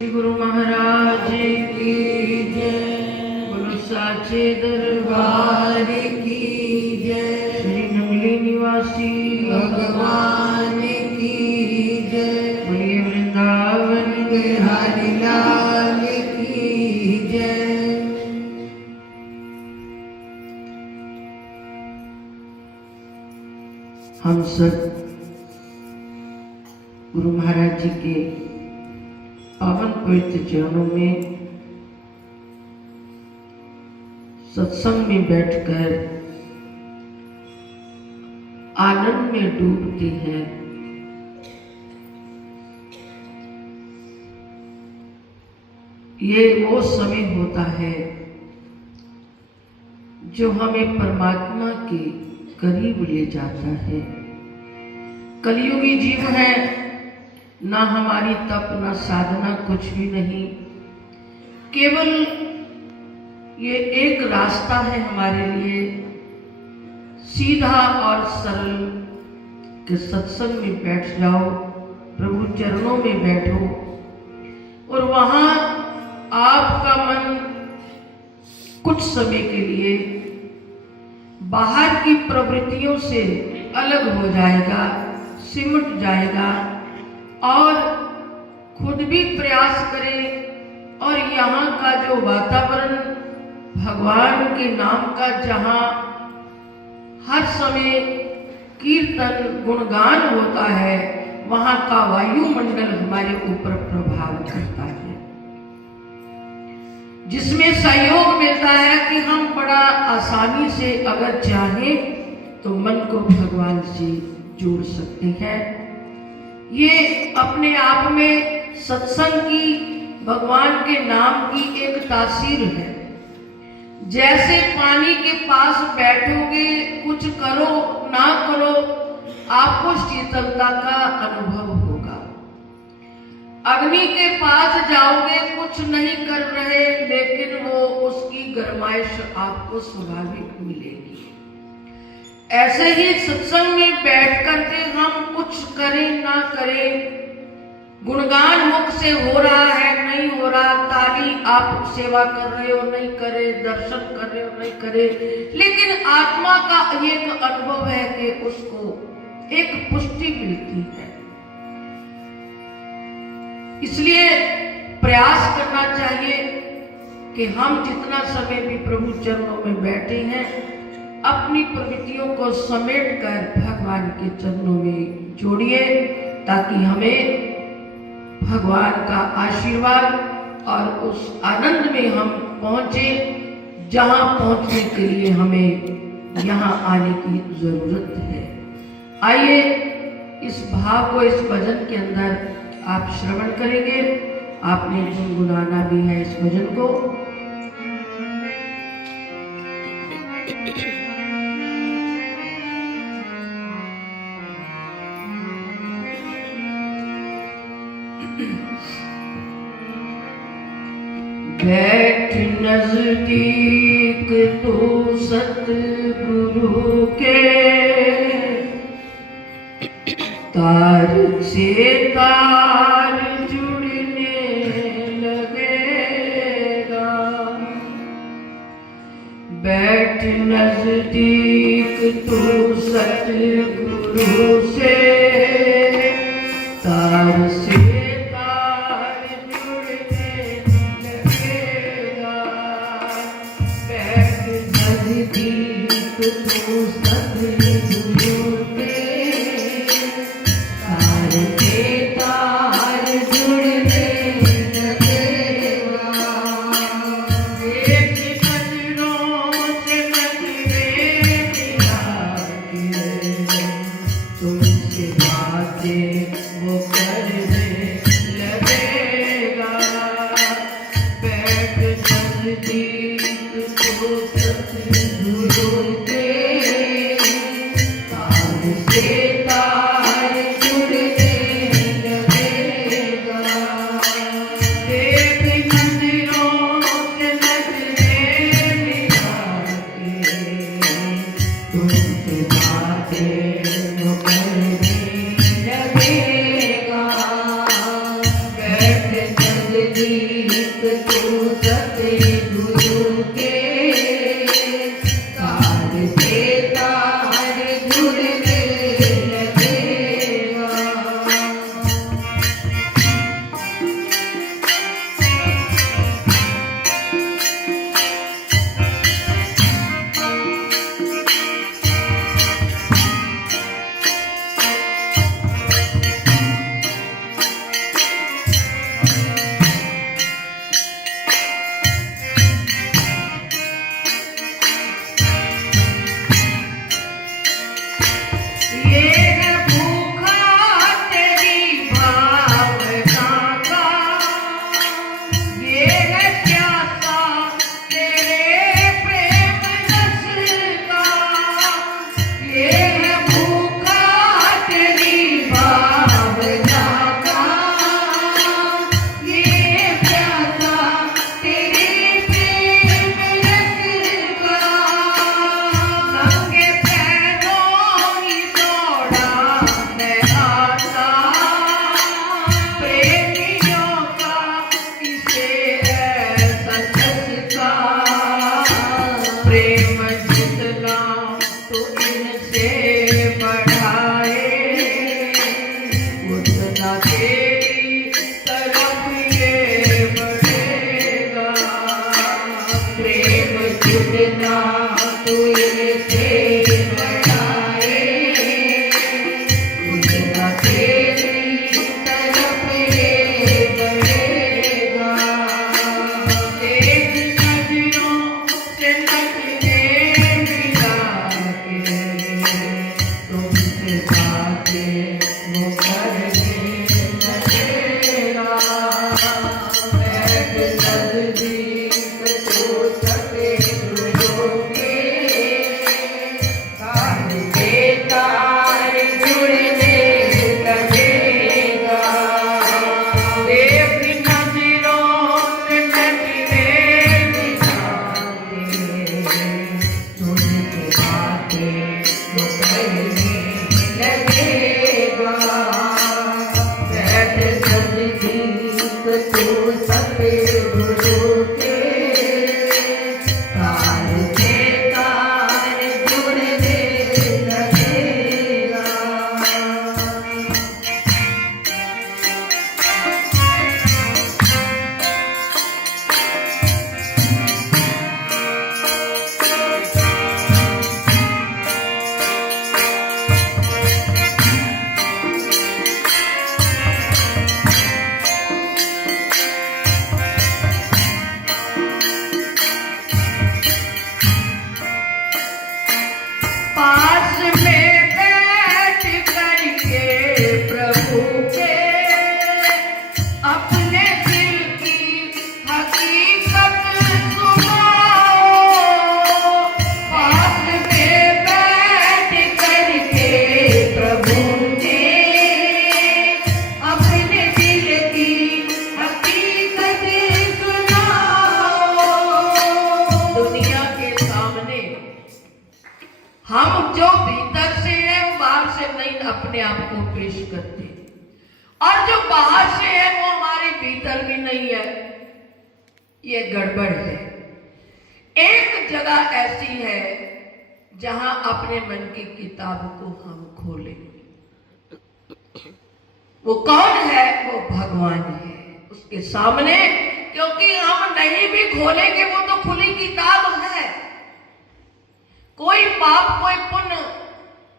गुरु महाराज की जय। बोलो साचे दरबार की जय। श्री नमली निवासी भगवान की जय। बोलिए वृंदावन बिहारी लाल की जय। हम सब गुरु महाराज जी के पावन पवित्र चरणों में सत्संग में बैठकर आनंद में डूबते हैं। ये वो समय होता है जो हमें परमात्मा के करीब ले जाता है। कलियुगी जीव है, ना हमारी तप ना साधना कुछ भी नहीं, केवल ये एक रास्ता है हमारे लिए, सीधा और सरल कि सत्संग में बैठ जाओ, प्रभु चरणों में बैठो और वहां आपका मन कुछ समय के लिए बाहर की प्रवृत्तियों से अलग हो जाएगा, सिमट जाएगा और खुद भी प्रयास करें और यहाँ का जो वातावरण भगवान के नाम का, जहाँ हर समय कीर्तन गुणगान होता है, वहाँ का वायुमंडल हमारे ऊपर प्रभाव करता है, जिसमें सहयोग मिलता है कि हम बड़ा आसानी से अगर चाहें तो मन को भगवान से जोड़ सकते हैं। ये अपने आप में सत्संग की, भगवान के नाम की एक तासीर है। जैसे पानी के पास बैठोगे, कुछ करो ना करो, आपको शीतलता का अनुभव होगा। अग्नि के पास जाओगे, कुछ नहीं कर रहे, लेकिन वो उसकी गरमाइश आपको स्वाभाविक मिलेगी। ऐसे ही सत्संग में बैठ करके हम कुछ करें ना करें, गुणगान मुख से हो रहा है नहीं हो रहा, ताली आप सेवा कर रहे हो नहीं करे, दर्शन कर रहे हो नहीं करे, लेकिन आत्मा का एक अनुभव है कि उसको एक पुष्टि मिलती है। इसलिए प्रयास करना चाहिए कि हम जितना समय भी प्रभु चरणों में बैठे हैं, अपनी प्रवृत्तियों को समेट कर भगवान के चरणों में जोड़िए, ताकि हमें भगवान का आशीर्वाद और उस आनंद में हम पहुंचे, जहां पहुंचने के लिए हमें यहां आने की जरूरत है। आइए इस भाव को इस भजन के अंदर आप श्रवण करेंगे। आपने गुनगुनाना भी है इस भजन को। बैठ नजदीक तू सतगुरु के, तार से तार जुड़ने लगेगा। बैठ नजदीक तू सतगुरु से, तार से गीत तू सतगुरु के तार से तार जुड़ने लगेगा। हम जो भीतर से है वो बाहर से नहीं अपने आप को पेश करते, और जो बाहर से है वो हमारे भीतर भी नहीं है। ये गड़बड़ है। एक जगह ऐसी है जहां अपने मन की किताब को हम खोलें। वो कौन है? वो भगवान है। उसके सामने, क्योंकि हम नहीं भी खोलेंगे वो तो खुली किताब है। कोई पाप कोई पुण्य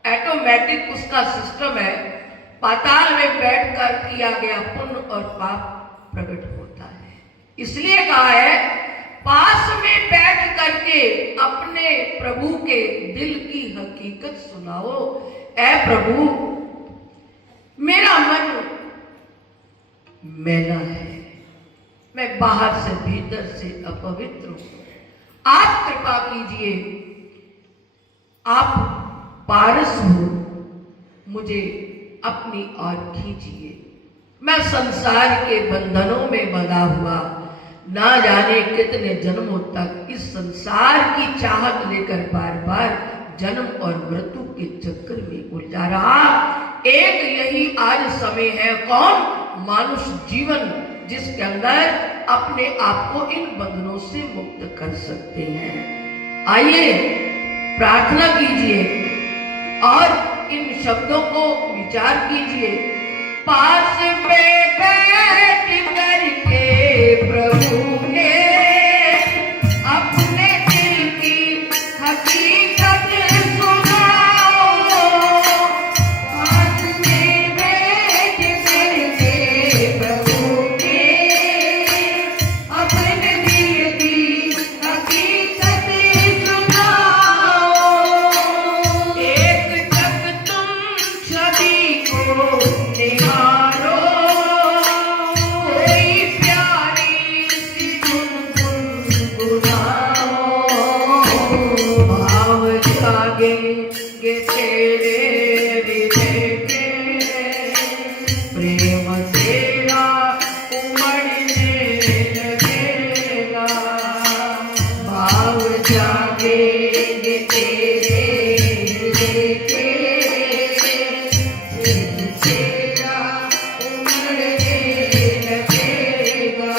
ऑटोमेटिक उसका सिस्टम है। पाताल में बैठकर किया गया पुण्य और पाप प्रकट होता है। इसलिए कहा है पास में बैठ करके अपने प्रभु के दिल की हकीकत सुनाओ। ऐ प्रभु, मेरा मन मैला है, मैं बाहर से भीतर से अपवित्र हूं। आप कृपा कीजिए, आप पारस हो, मुझे अपनी ओर खींचिए। मैं संसार के बंधनों में बंधा हुआ ना जाने कितने जन्मों तक इस संसार की चाहत लेकर बार बार जन्म और मृत्यु के चक्कर में उलझा रहा। एक यही आज समय है, कौन? मानुष जीवन, जिसके अंदर अपने आप को इन बंधनों से मुक्त कर सकते हैं। आइए प्रार्थना कीजिए और इन शब्दों को विचार कीजिए। पास में बैठ करके प्रभु ने अपने दिल की हकीकत सुनाओ। पास में बैठ करके प्रभु ने अपने दिल की हकीकत सुनाओ। एक तक तुम छवि को निहारो, कोई प्यारी सी गुनगुन गुनाओ। भाव जागेंगे तेरे हृदय के, प्रेम तेरा उमड़ने लगेगा। भाव जागेंगे तेरे हृदय के, तेरा उमड़ने लगेगा।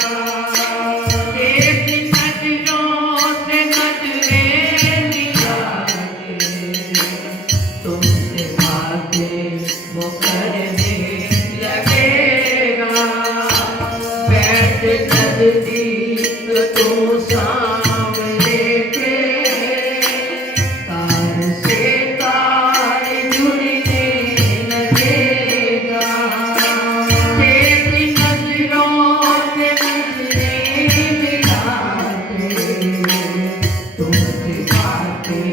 एक नजरों से नजरें मिला के तुमसे बातें वो करने लगेगा। बैठ नजदीक तो सामने के, तार से तार जुड़ने लगेगा। तेरी नजरों से नजरें मिला के तुमसे बातें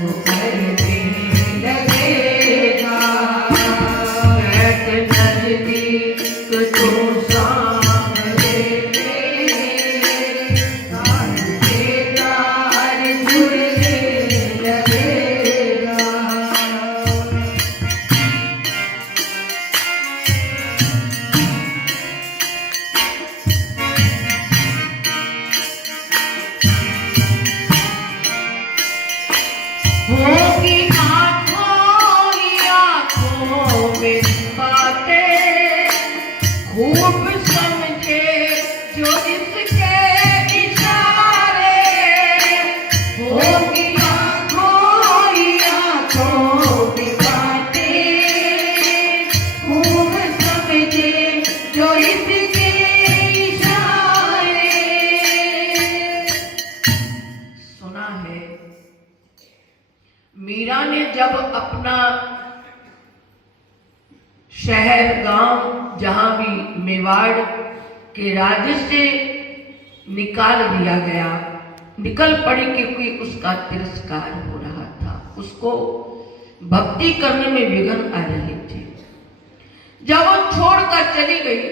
वो करने लगेगा। बैठ नजदीक तो सामने के, तार से तार जुड़ने लगेगा। होगी आँखों ही आँखों में बातें, खूब समझे जो इसके इशारे। होगी आँखों ही आँखों में बातें, खूब समझे जो इसके इशारे। सुना है मीरा ने जब अपना शहर गांव जहां भी मेवाड़ के राज्य से निकाल दिया गया, निकल पड़ी क्योंकि उसका तिरस्कार हो रहा था, उसको भक्ति करने में विघ्न आ रहे थे। जब वो छोड़कर चली गई,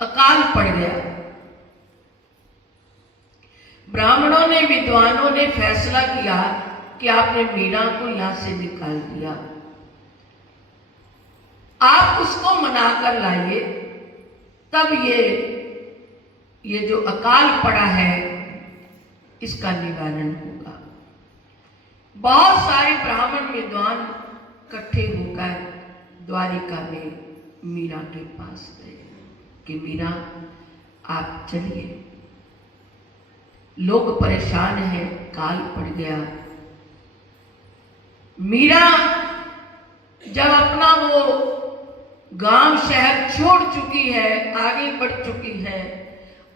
अकाल पड़ गया। ब्राह्मणों ने, विद्वानों ने फैसला किया कि आपने मीरा को यहां से निकाल दिया, आप उसको मनाकर लाइए, तब ये जो अकाल पड़ा है इसका निवारण होगा। बहुत सारे ब्राह्मण विद्वान इकट्ठे होकर द्वारिका में मीरा के पास गए कि मीरा आप चलिए, लोग परेशान हैं, काल पड़ गया। मीरा जब अपना वो गांव शहर छोड़ चुकी है, आगे बढ़ चुकी है,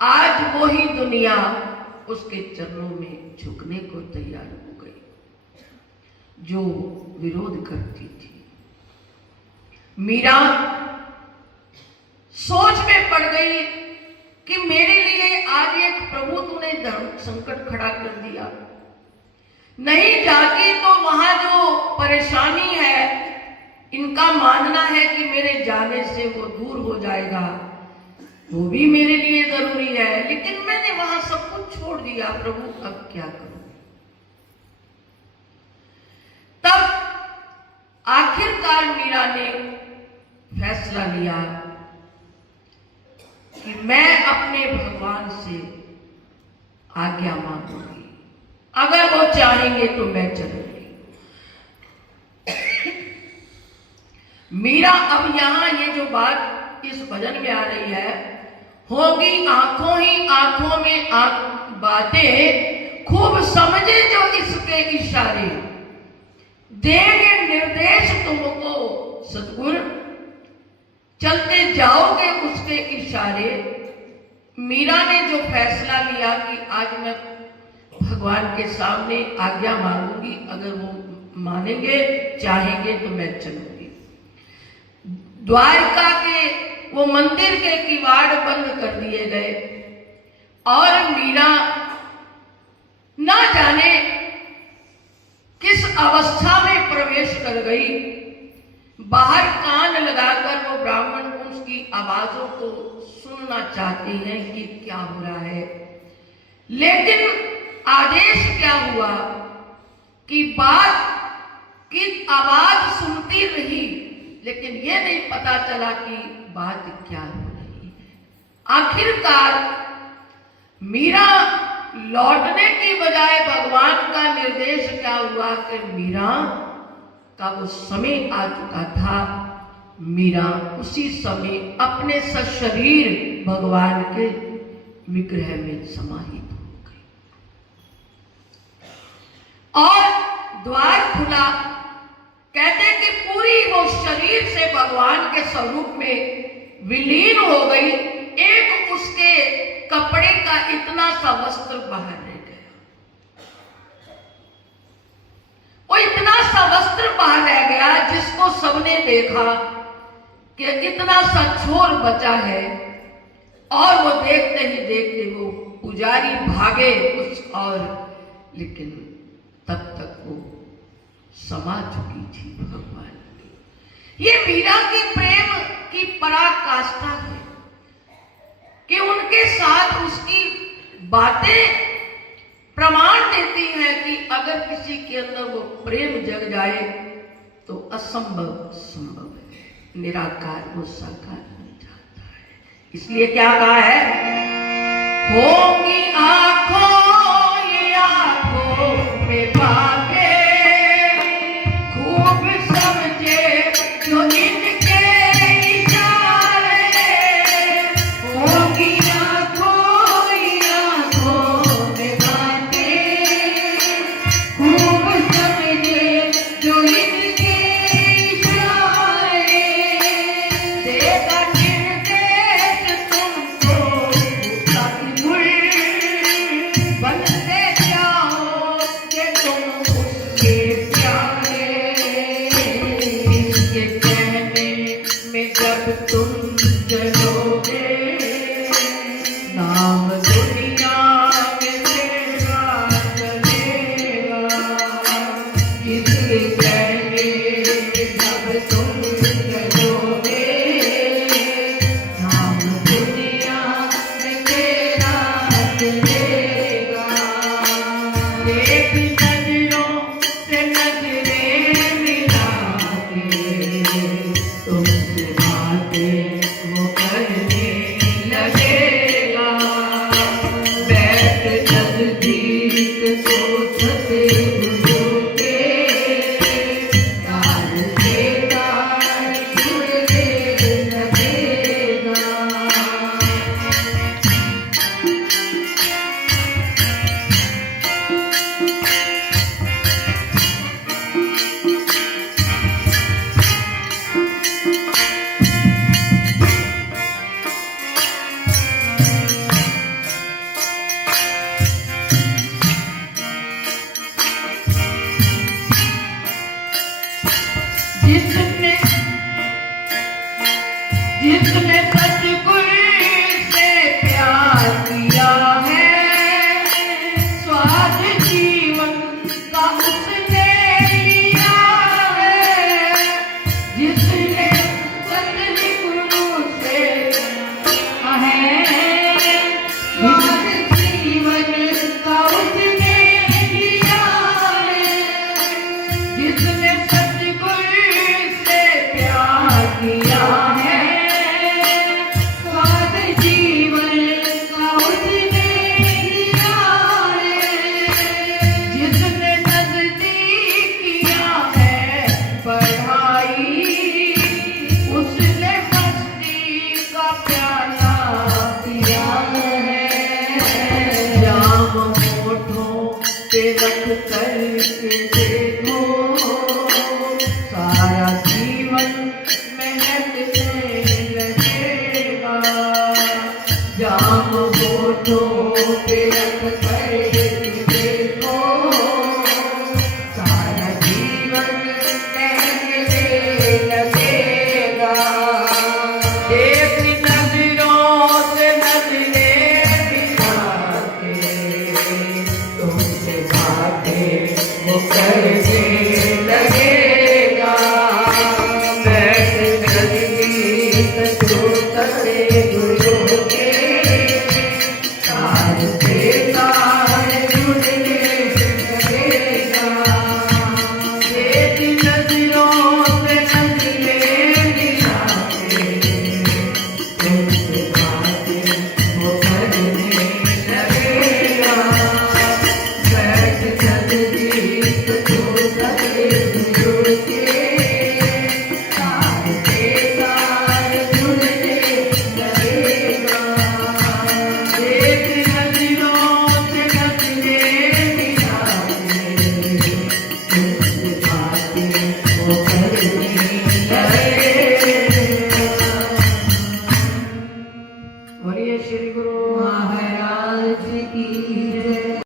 आज वो ही दुनिया उसके चरणों में झुकने को तैयार हो गई, जो विरोध करती थी। मीरा सोच में पड़ गई कि मेरे लिए आज एक प्रभु तूने धर्म संकट खड़ा कर दिया, नहीं जाती तो वहां जो परेशानी है, इनका मानना है कि मेरे जाने से वो दूर हो जाएगा, वो भी मेरे लिए जरूरी है, लेकिन मैंने वहां सब कुछ छोड़ दिया, प्रभु अब क्या करूं। तब आखिरकार मीरा ने फैसला लिया कि मैं अपने भगवान से आज्ञा मांगूंगी, अगर वो चाहेंगे तो मैं चलूंगी। मीरा अब यहां ये जो बात इस भजन में आ रही है, होगी आंखों ही आंखों में बातें, खूब समझे जो इसके इशारे, देंगे निर्देश तुमको सतगुरु, चलते जाओगे उसके इशारे। मीरा ने जो फैसला लिया कि आज मैं भगवान के सामने आज्ञा मांगूंगी, अगर वो मानेंगे चाहेंगे तो मैं चलूंगी। द्वारका के वो मंदिर के किवाड़ बंद कर दिए गए और मीरा ना जाने किस अवस्था में प्रवेश कर गई। बाहर कान लगाकर वो ब्राह्मण उसकी आवाजों को सुनना चाहते हैं कि क्या हो रहा है, लेकिन आदेश क्या हुआ कि बात की आवाज सुनती रही, लेकिन ये नहीं पता चला कि बात क्या हो रही है। आखिरकार मीरा लौटने की बजाय भगवान का निर्देश क्या हुआ कि मीरा का वो समय आ चुका था। मीरा उसी समय अपने सशरीर भगवान के विग्रह में समाहित हो गई और द्वार खुला। कहते कि पूरी वो शरीर से भगवान के स्वरूप में विलीन हो गई। एक उसके कपड़े का इतना सा वस्त्र बाहर रह गया, वो इतना सा वस्त्र बाहर रह गया जिसको सबने देखा कि इतना सा छोर बचा है, और वो देखते ही देखते वो पुजारी भागे उस और, लेकिन तब तक वो समा चुकी थी भगवान की। ये मीरा की प्रेम की पराकाष्ठा है कि उनके साथ उसकी बातें प्रमाण देती हैं कि अगर किसी के अंदर वो प्रेम जग जाए तो असंभव संभव है, निराकार वो साकार बन जाता है। इसलिए क्या कहा है, होंगी आंखों ये आंखों में बातें, खूब समझे जो इनके इशारे, होंगी आंखों ये आंखों में बातें, खूब समझे जो इनके इशारे, देगा निर्देश तुमको सतगुरु, रख करके देखो, सारा जीवन महकने लगेगा। जाम होठों पे